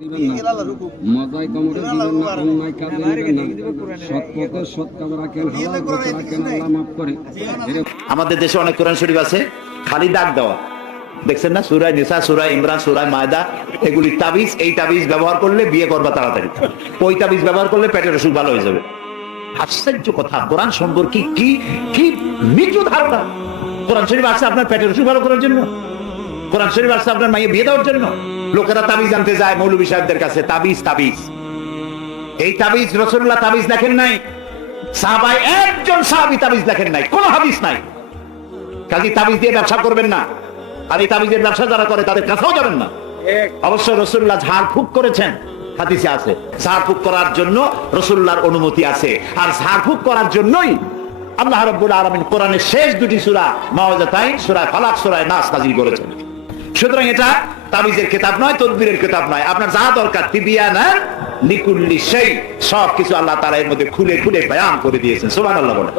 দিবেন না কমরে দিবেন না অন্যায় কাজে দিবেন না। সৎ পথে সৎ কাজ রাখেন হালাল পথে রাখেন আল্লাহ মাফ করে। আমাদের দেশে অনেক কোরআন শরীফ আছে খালি দাগ দেওয়া। দেখছেন না? সুরায় নিসা সুরায় ইমরান সুরায় মায়দা এগুলি তাবিজ এই তাবিজ ব্যবহার করলে বিয়ে করবা তাড়াতাড়ি। ওই তাবিজ ব্যবহার করলে পেটের অসুখ ভালো হয়ে যাবে। আশ্চর্য কথা কোরআন সম্পর্কে কি কি মৃত্যু ধারণা? কোরআন শরীফ আছে আপনার পেটের অসুখ ভালো করার জন্য? কোরআন শরীফ আছে আপনার মাইয়ে বিয়ে দেওয়ার জন্য। লোকেরা তাবিজ আনতে যায়, মৌলবী সাহেবদের কাছে, তাবিজ তাবিজ। এই তাবিজ রসুল্লাহ তাবিজ দেখেন নাই। সাহাবাই একজন সাহাবি তাবিজ দেখেন নাই, কোন হাদিস নাই। কাজী তাবিজ দিয়ে ব্যবসা করবেন না। আর এই তাবিজের ব্যবসা যারা করে, তাদের কাছেও যাবেন না। অবশ্য রসুল্লাহ ঝাড় ফুক করেছেন, হাদিসে আছে। ঝাড় ফুক করার জন্য রসুল্লাহর অনুমতি আছে। আর ঝাড় ফুক করার জন্যই আল্লাহ রব্বুল আলমিন কোরআনের শেষ দুটি সুরা মাওয়াজাতাইন সুরায় ফালাক সুরায় নাস নাজিল করেছেন। সুতরাং এটা তাবিজের কিতাব নয়, তদবিরের কিতাব নয়। আপনার যা দরকার তিবিয়ানার লিকুল্লি সেই সব কিছু আল্লাহ তালা এর মধ্যে খুলে খুলে ব্যায়াম করে দিয়েছেন। সুবহানাল্লাহ বলে